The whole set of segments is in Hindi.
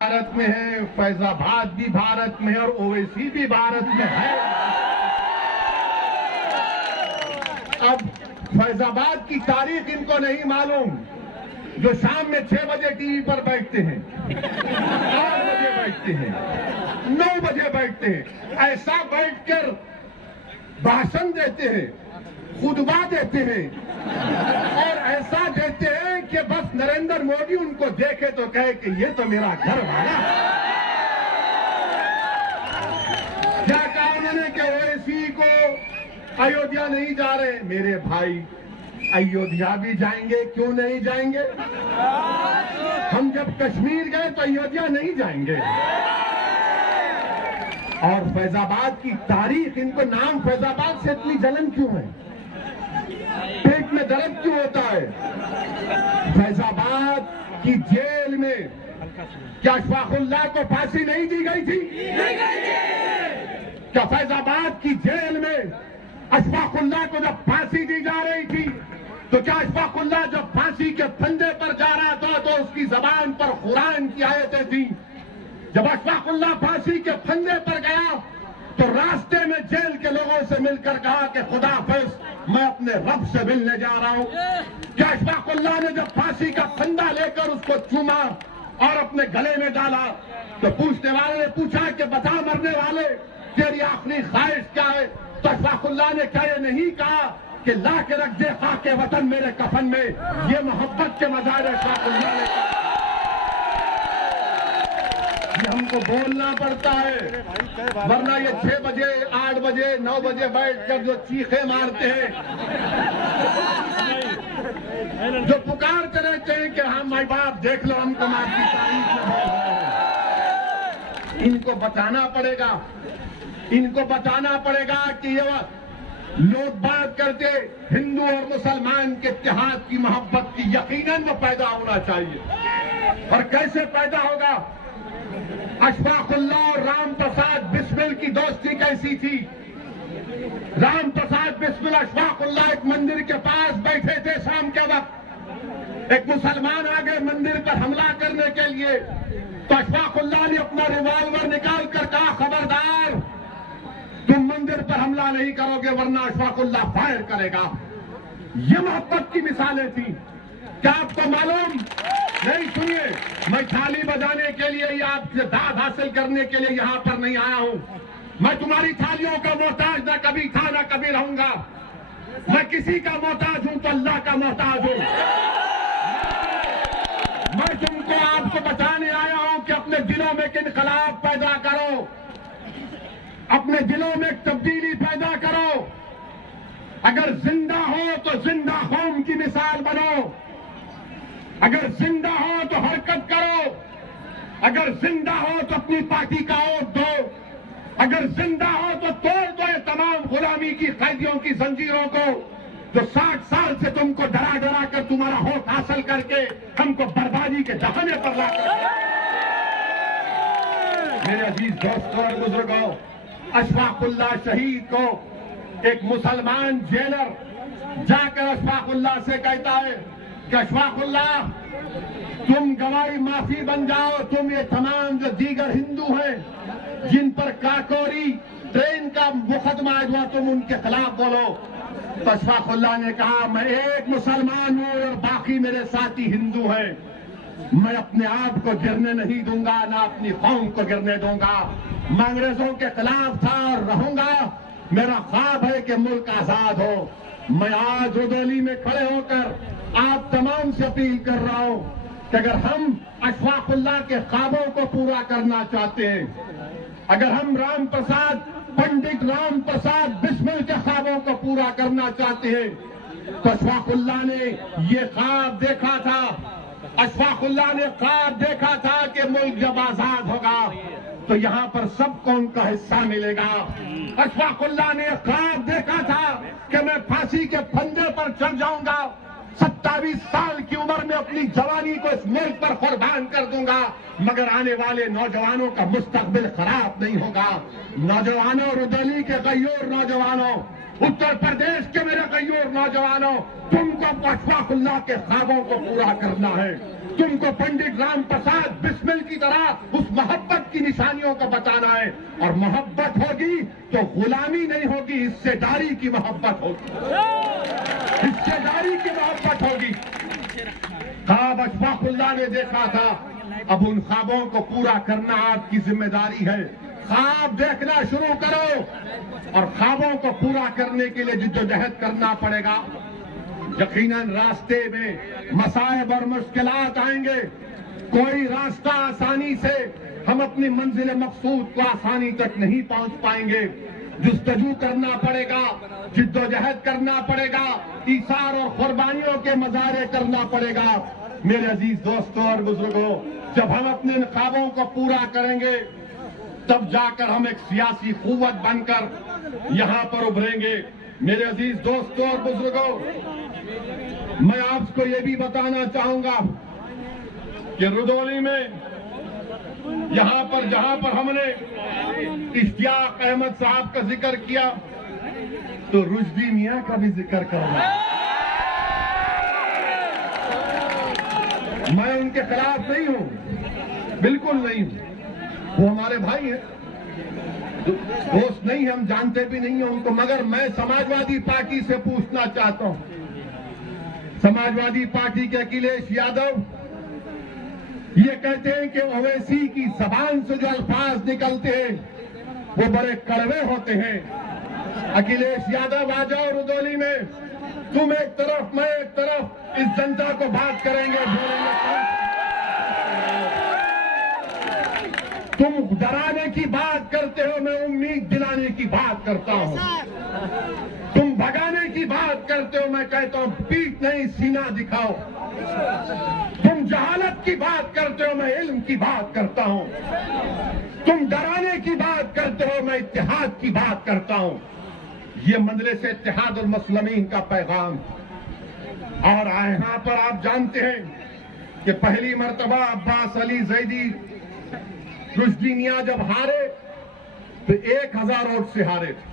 भारत में है, फैजाबाद भी भारत में है और ओवैसी भी भारत में है। अब फैजाबाद की तारीख इनको नहीं मालूम, जो शाम में 6 बजे टीवी पर बैठते हैं, 8 बजे बैठते हैं, 9 बजे बैठते हैं, ऐसा बैठकर भाषण देते हैं, खुतबा देते हैं और ऐसा देते हैं कि बस नरेंद्र मोदी उनको देखे तो कहे कि ये तो मेरा घर वाला। क्या कहा उन्होंने कि ओवैसी को अयोध्या नहीं जा रहे? मेरे भाई, अयोध्या भी जाएंगे, क्यों नहीं जाएंगे? हम जब कश्मीर गए तो अयोध्या नहीं जाएंगे। और फैजाबाद की तारीख, इनको नाम फैजाबाद से इतनी जलन क्यों है? पेट में दर्द क्यों होता है? फैजाबाद की जेल में क्या अशफाकुल्लाह को फांसी नहीं दी गई थी? क्या फैजाबाद की जेल में अशफाकुल्लाह को जब फांसी दी जा रही थी तो क्या अशफाकुल्लाह जब फांसी के फंदे पर जा रहा था तो उसकी जबान पर कुरान की आयतें थी? जब अशफाकुल्लाह फांसी के फंदे पर गया तो रास्ते में जेल के लोगों से मिलकर कहा कि खुदा हाफिज, मैं अपने रब से मिलने जा रहा हूं। क्या अशफाकुल्लाह ने जब फांसी का फंदा लेकर उसको चूमा और अपने गले में डाला तो पूछने वाले ने पूछा कि बता मरने वाले, तेरी आखिरी ख्वाहिश क्या है? तो अशफाकुल्लाह ने क्या ये नहीं कहा कि ला के रख दे खाके वतन मेरे कफन में? ये मोहब्बत के मज़ाहिर अशफाकुल्लाह ने कहा। हमको बोलना पड़ता है, वरना ये 6 बजे, 8 बजे, 9 बजे बैठकर जो चीखे मारते हैं, जो पुकारते रहते हैं कि हम माई बाप देख लो हमको मारती तारीफ में, इनको बताना पड़ेगा, इनको बताना पड़ेगा कि ये लोग बात करते हिंदू और मुसलमान के इत्तेहाद की, मोहब्बत की, यकीनन वो पैदा होना चाहिए। और कैसे पैदा होगा? अशफाकुल्लाह और राम प्रसाद बिस्मिल की दोस्ती कैसी थी? राम प्रसाद बिस्मिल अशफाकुल्लाह एक मंदिर के पास बैठे थे शाम के वक्त, एक मुसलमान आ गए मंदिर पर हमला करने के लिए तो अशफाकुल्लाह ने अपना रिवॉल्वर निकाल कर कहा, खबरदार, तुम मंदिर पर हमला नहीं करोगे वरना अशफाकुल्लाह फायर करेगा। ये मोहब्बत की मिसालें थी। क्या आपको मालूम? नहीं, सुनिए, मैं थाली बजाने के लिए या आपसे दाद हासिल करने के लिए यहाँ पर नहीं आया हूँ। मैं तुम्हारी थालियों का मोहताज ना कभी था ना कभी रहूंगा। मैं किसी का मोहताज हूँ तो अल्लाह का मोहताज हूँ। मैं तुमको आपको बताने आया हूँ कि अपने दिलों में एक इनकलाब पैदा करो, अपने दिलों में एक तब्दीली पैदा करो। अगर जिंदा हो तो जिंदा कौम की मिसाल बनो, अगर जिंदा हो तो हरकत करो, अगर जिंदा हो तो अपनी पार्टी का वोट दो, अगर जिंदा हो तो तोड़ दो ये तमाम गुलामी की कैदियों की जंजीरों को जो 60 साल से तुमको डरा डरा कर तुम्हारा वोट हासिल करके हमको बर्बादी के दहने पर लाकर। मेरे अजीज दोस्तों और बुजुर्गों, अशफाकुल्लाह शहीद को एक मुसलमान जेलर जाकर अशफाकुल्लाह से कहता है कि अशफाकुल्लाह, तुम गवाही माफी बन जाओ, तुम ये तमाम जो दीगर हिंदू हैं जिन पर काकोरी ट्रेन का मुकदमा हुआ, तुम उनके खिलाफ बोलो। तो अशफाकुल्लाह ने कहा, मैं एक मुसलमान हूं और बाकी मेरे साथी हिंदू हैं, मैं अपने आप को गिरने नहीं दूंगा, ना अपनी कौम को गिरने दूंगा। मैं अंग्रेजों के खिलाफ था और रहूंगा। मेरा ख्वाब है कि मुल्क आजाद हो। मैं आज रुदौली में खड़े होकर आप तमाम से अपील कर रहा हूं कि अगर हम अशफाकुल्लाह के ख्वाबों को पूरा करना चाहते हैं, अगर हम राम प्रसाद, पंडित राम प्रसाद बिस्मिल के ख्वाबों को पूरा करना चाहते हैं, तो अशफाकुल्लाह ने ये ख्वाब देखा था। अशफाकुल्लाह ने ख्वाब देखा था कि मुल्क जब आजाद होगा तो यहाँ पर सबको उनका हिस्सा मिलेगा। अशफाकुल्लाह ने ख्वाब देखा था कि मैं फांसी के फंदे पर चढ़ जाऊंगा, 27 साल की उम्र में अपनी जवानी को इस मुल्क पर कुर्बान कर दूंगा, मगर आने वाले नौजवानों का मुस्तकबिल खराब नहीं होगा। नौजवानों, रुदौली के गय्योर नौजवानों, उत्तर प्रदेश के मेरे गय्योर नौजवानों, तुमको अशफाकुल्लाह के ख्वाबों को पूरा करना है। तुमको पंडित राम प्रसाद बिस्मिल की तरह उस मोहब्बत की निशानियों को बताना है। और मोहब्बत होगी तो गुलामी नहीं होगी, हिस्सेदारी की मोहब्बत होगी, हिस्सेदारी की मोहब्बत होगी। ख्वाब अशफाकुल्लाह ने देखा था, अब उन ख्वाबों को पूरा करना आपकी जिम्मेदारी है। ख्वाब देखना शुरू करो और ख्वाबों को पूरा करने के लिए जिद्दोजहद करना पड़ेगा। यकीनन रास्ते में मसाइब और मुश्किलात आएंगे, कोई रास्ता आसानी से हम अपनी मंजिल मकसूद को आसानी तक नहीं पहुंच पाएंगे। जुस्तजू करना पड़ेगा, जिद्दोजहद करना पड़ेगा, ईसार और कुर्बानियों के मजारे करना पड़ेगा। मेरे अजीज दोस्तों और बुजुर्गों, जब हम अपने इन ख्वाबों को पूरा करेंगे तब जाकर हम एक सियासी कुव्वत बनकर यहां पर उभरेंगे। मेरे अजीज दोस्तों और बुजुर्गों, मैं आपको ये भी बताना चाहूंगा कि रुदौली में यहां पर जहां पर हमने इश्तियाक अहमद साहब का जिक्र किया तो रुश्दी मियां का भी जिक्र करना। मैं उनके खिलाफ नहीं हूं, बिल्कुल नहीं हूं, वो हमारे भाई हैं, दोस्त नहीं, हम जानते भी नहीं हैं उनको। मगर मैं समाजवादी पार्टी से पूछना चाहता हूं, समाजवादी पार्टी के अखिलेश यादव ये कहते हैं कि ओवैसी की जबान से जो अल्फाज निकलते हैं वो बड़े कड़वे होते हैं। अखिलेश यादव आ जाओ रुदौली में, तुम एक तरफ मैं एक तरफ, इस जनता को बात करेंगे, तुम डराने की बात करते हो, मैं उम्मीद दिलाने की बात करता हूं। तुम भगाने की बात करते हो, मैं कहता हूं पीठ नहीं सीना दिखाओ। तुम जहालत की बात करते हो, मैं इल्म की बात करता हूं। तुम डराने की बात करते हो, मैं इत्तेहाद की बात करता हूं। ये मजलिस इत्तेहाद और मुस्लिमीन का पैगाम। और यहां पर आप जानते हैं कि पहली मर्तबा अब्बास अली जैदी रुश्दी मियां जब हारे तो 1000 वोट से हारे थे।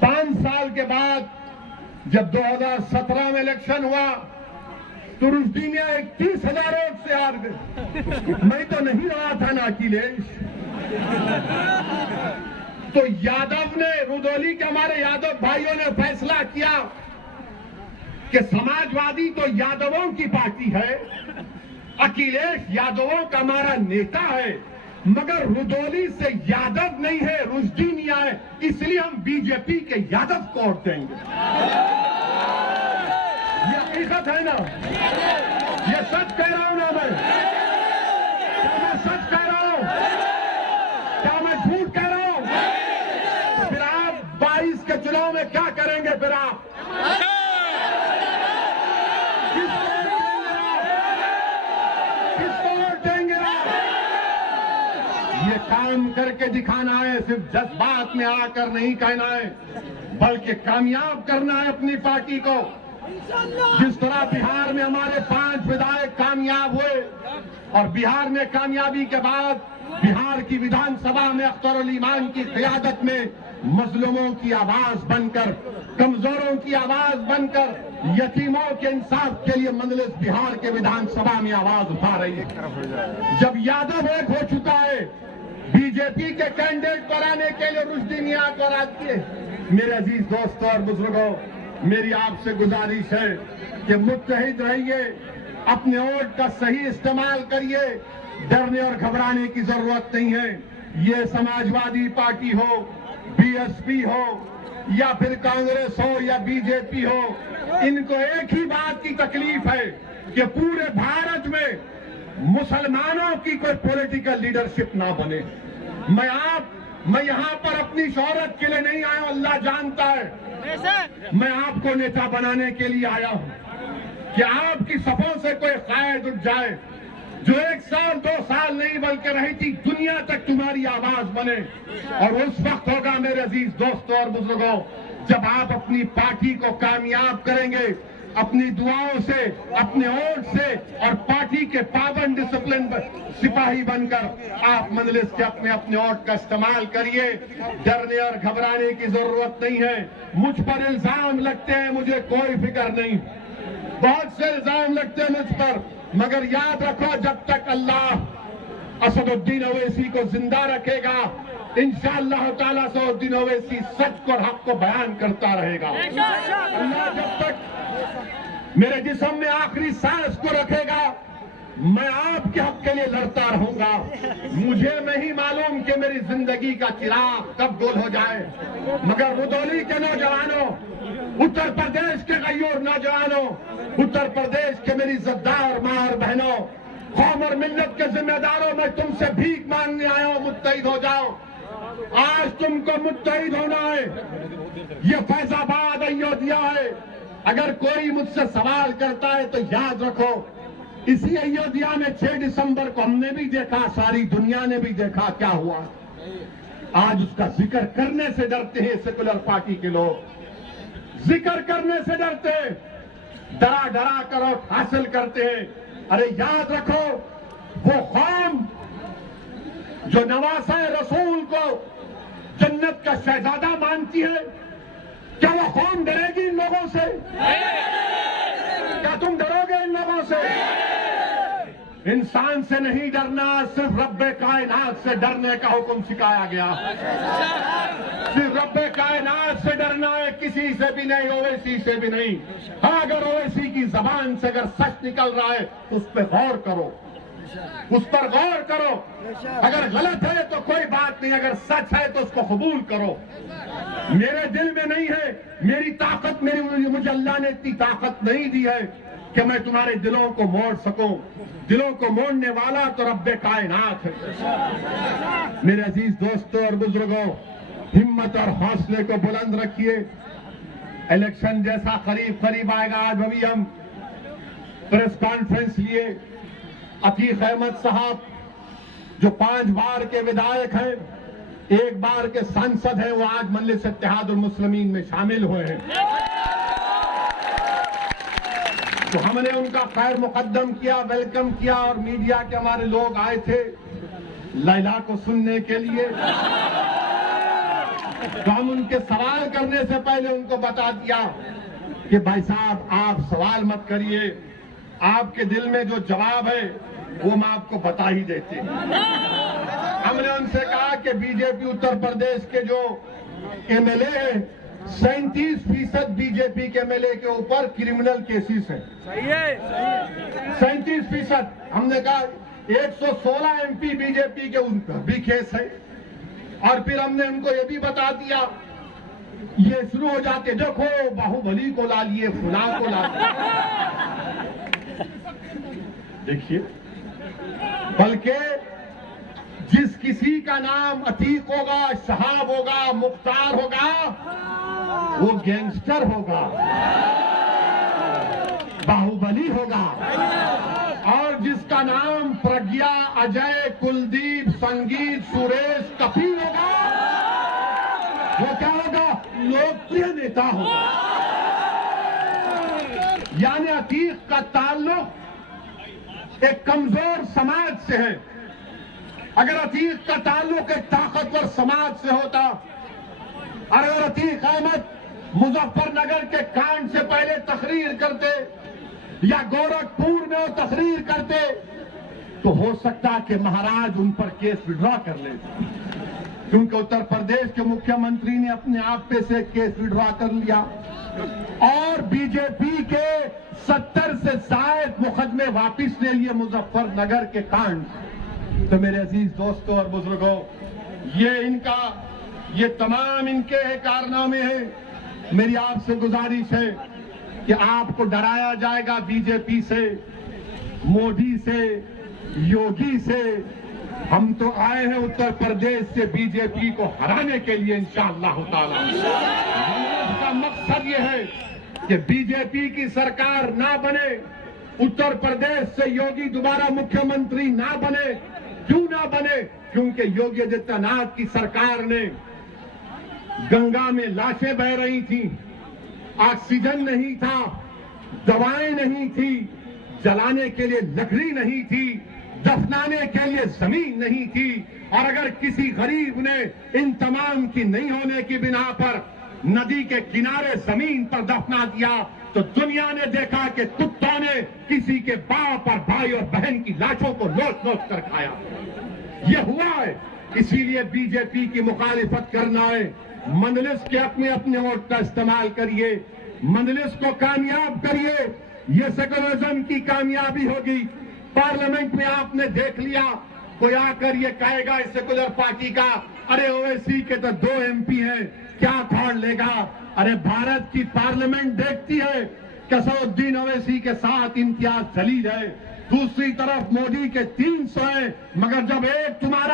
5 साल के बाद जब 2017 में इलेक्शन हुआ तो रुश्दी मियां 31,000 वोट से हार गए। मैं तो नहीं रहा था ना अखिलेश। तो यादव ने, रुदौली के हमारे यादव भाइयों ने फैसला किया कि समाजवादी तो यादवों की पार्टी है, अखिलेश यादवों का हमारा नेता है, मगर रुदौली से यादव नहीं है, रुश्दी मियां है, इसलिए हम बीजेपी के यादव को वोट देंगे। ये हकीकत है ना, ये सच कह रहा हूं ना मैं? क्या मैं सच कह रहा हूं? क्या मैं झूठ कह रहा हूं? तो फिर आप 22 के चुनाव में क्या करेंगे? फिर आप ये काम करके दिखाना है, सिर्फ जज्बात में आकर नहीं कहना है, बल्कि कामयाब करना है अपनी पार्टी को। जिस तरह बिहार में हमारे 5 विधायक कामयाब हुए और बिहार में कामयाबी के बाद बिहार की विधानसभा में अख्तर उल ईमान की क़ियादत में मजलूमों की आवाज बनकर, कमजोरों की आवाज बनकर, यतीमों के इंसाफ के लिए मजलिस बिहार के विधानसभा में आवाज उठा रही है। जब यादव एक हो चुका है, बीजेपी के कैंडिडेट बनाने के लिए रुश्दी मियां को राजी है। मेरे अजीज दोस्तों और बुजुर्गों, मेरी आपसे गुजारिश है कि मुत्तहिद रहिए, अपने वोट का सही इस्तेमाल करिए, डरने और घबराने की जरूरत नहीं है। ये समाजवादी पार्टी हो, बीएसपी हो या फिर कांग्रेस हो या बीजेपी हो, इनको एक ही बात की तकलीफ है कि पूरे भारत में मुसलमानों की कोई पॉलिटिकल लीडरशिप ना बने। मैं यहाँ पर अपनी शोहरत के लिए नहीं आया हूं, अल्लाह जानता है। मैं आपको नेता बनाने के लिए आया हूं कि आपकी सफों से कोई कायद उठ जाए जो 1 साल 2 साल नहीं बल्कि रही थी दुनिया तक तुम्हारी आवाज बने। और उस वक्त होगा मेरे अजीज दोस्तों और बुजुर्गों, जब आप अपनी पार्टी को कामयाब करेंगे, अपनी दुआओं से, अपने वोट से और पार्टी के पाबंद डिसिप्लिन सिपाही बनकर आप मजलिस के अपने वोट का इस्तेमाल करिए। डरने और घबराने की जरूरत नहीं है। मुझ पर इल्जाम लगते हैं, मुझे कोई फिक्र नहीं। बहुत से इल्जाम लगते हैं मुझ पर, मगर याद रखो, जब तक अल्लाह असदुद्दीन ओवैसी को जिंदा रखेगा, इंशाअल्लाह ताला असदुद्दीन ओवैसी सच और हक को बयान करता रहेगा। अल्लाह जब तक मेरे जिस्म में आखिरी सांस को रखेगा, मैं आपके हक के लिए लड़ता रहूंगा। मुझे नहीं मालूम कि मेरी जिंदगी का चिराग कब गोल हो जाए, मगर रुदौली के नौजवानों, उत्तर प्रदेश के गयूर नौजवानों, उत्तर प्रदेश के मेरी इज्जतदार मां और बहनों, कौम और मिल्लत के जिम्मेदारों, मैं तुमसे भीख मांगने आया हूं, मुत्तहिद हो जाओ। आज तुमको मुत्तहिद होना है। ये फैजाबाद अयोध्या है। अगर कोई मुझसे सवाल करता है तो याद रखो, इसी अयोध्या में 6 दिसंबर को हमने भी देखा, सारी दुनिया ने भी देखा क्या हुआ। आज उसका जिक्र करने से डरते हैं सेकुलर पार्टी के लोग, जिक्र करने से डरते हैं, डरा डरा कर हासिल करते हैं। अरे याद रखो, वो कौम जो नवासा रसूल को जन्नत का शहजादा मानती है, क्या वो कौम डरेगी इन लोगों से? क्या तुम डरोगे इन लोगों से? इंसान से नहीं डरना, सिर्फ रब्बे कायनात से डरने का हुक्म सिखाया गया। सिर्फ रब्बे कायनात से डरना है, किसी से भी नहीं, ओवैसी से भी नहीं। हाँ, अगर ओवैसी की जबान से अगर सच निकल रहा है तो उस पर गौर करो, उस पर गौर करो। अगर गलत है तो कोई बात नहीं, अगर सच है तो उसको कबूल करो। मेरे दिल में नहीं है, मेरी ताकत, मुझे अल्लाह ने इतनी ताकत नहीं दी है कि मैं तुम्हारे दिलों को मोड़ सकूं। दिलों को मोड़ने वाला तो रब्बे कायनात है। मेरे अजीज दोस्तों और बुजुर्गों, हिम्मत और हौसले को बुलंद रखिए। इलेक्शन जैसा करीब आएगा। आज अभी हम प्रेस कॉन्फ्रेंस लिए, अतीक अहमद साहब जो 5 बार के विधायक हैं, 1 बार के सांसद हैं, वो आज मजलिस इत्तेहादुल मुस्लिमीन में शामिल हुए हैं। तो हमने उनका खैर मुकद्दम किया, वेलकम किया, और मीडिया के हमारे लोग आए थे लैला को सुनने के लिए। तो हम उनके सवाल करने से पहले उनको बता दिया कि भाई साहब, आप सवाल मत करिए, आपके दिल में जो जवाब है वो हम आपको बता ही देते हैं। हमने उनसे कहा कि बीजेपी उत्तर प्रदेश के जो एमएलए हैं, 37% बीजेपी के एमएलए के ऊपर क्रिमिनल केसेस हैं। 37%। हमने कहा 116 एमपी बीजेपी के उन पर भी केस है। और फिर हमने उनको ये भी बता दिया, ये शुरू हो जाते, देखो बाहुबली को ला लिए, फुला को ला लिए। देखिए, बल्कि जिस किसी का नाम अतीक होगा, शहाब होगा, मुख्तार होगा, वो गैंगस्टर होगा, बाहुबली होगा। और जिसका नाम प्रज्ञा, अजय, कुलदीप, संगीत, सुरेश, कपिल होगा, वो क्या होगा? लोकप्रिय नेता होगा। यानी अतीक का ताल्लुक एक कमजोर समाज से है। अगर अतीक का ताल्लुक एक ताकतवर समाज से होता, और अगर अतीक अहमद मुजफ्फरनगर के कांड से पहले तकरीर करते या गोरखपुर में वो तकरीर करते, तो हो सकता कि महाराज उन पर केस विड्रॉ कर लेते, क्योंकि उत्तर प्रदेश के मुख्यमंत्री ने अपने आप पे से केस विड्रॉ कर लिया। और बीजेपी के 70 से शायद मुकदमे वापिस ले लिए मुजफ्फरनगर के कांड। तो मेरे अजीज दोस्तों और बुजुर्गों, ये तमाम इनके कारनामे हैं। मेरी आपसे गुजारिश है कि आपको डराया जाएगा बीजेपी से, मोदी से, योगी से। हम तो आए हैं उत्तर प्रदेश से बीजेपी को हराने के लिए इंशाअल्लाह ताला। इसका मकसद ये है कि बीजेपी की सरकार ना बने, उत्तर प्रदेश से योगी दोबारा मुख्यमंत्री ना बने। क्यों ना बने? क्योंकि योगी आदित्यनाथ की सरकार ने गंगा में लाशें बह रही थी, ऑक्सीजन नहीं था, दवाएं नहीं थी, जलाने के लिए लकड़ी नहीं थी, दफनाने के लिए जमीन नहीं थी। और अगर किसी गरीब ने इन तमाम की नहीं होने की बिना पर नदी के किनारे जमीन पर दफना दिया तो दुनिया ने देखा कि कुत्तों ने किसी के बाप और भाई और बहन की लाशों को नोच नोच कर खाया। ये हुआ है, इसीलिए बीजेपी की मुखालिफत करना है। मंजलिस के अपने अपने वोट का इस्तेमाल करिए, मंजलिस को कामयाब करिए, ये सेकुलरिज्म की कामयाबी होगी। पार्लियामेंट में आपने देख लिया, कोई आकर ये कहेगा इस सेकुलर पार्टी का, अरे ओवैसी के तो 2 MP हैं, क्या थाड़ लेगा। अरे भारत की पार्लियामेंट देखती है कि असदुद्दीन ओवैसी के साथ इम्तियाज जलील है, दूसरी तरफ मोदी के 300 हैं, मगर जब एक तुम्हारा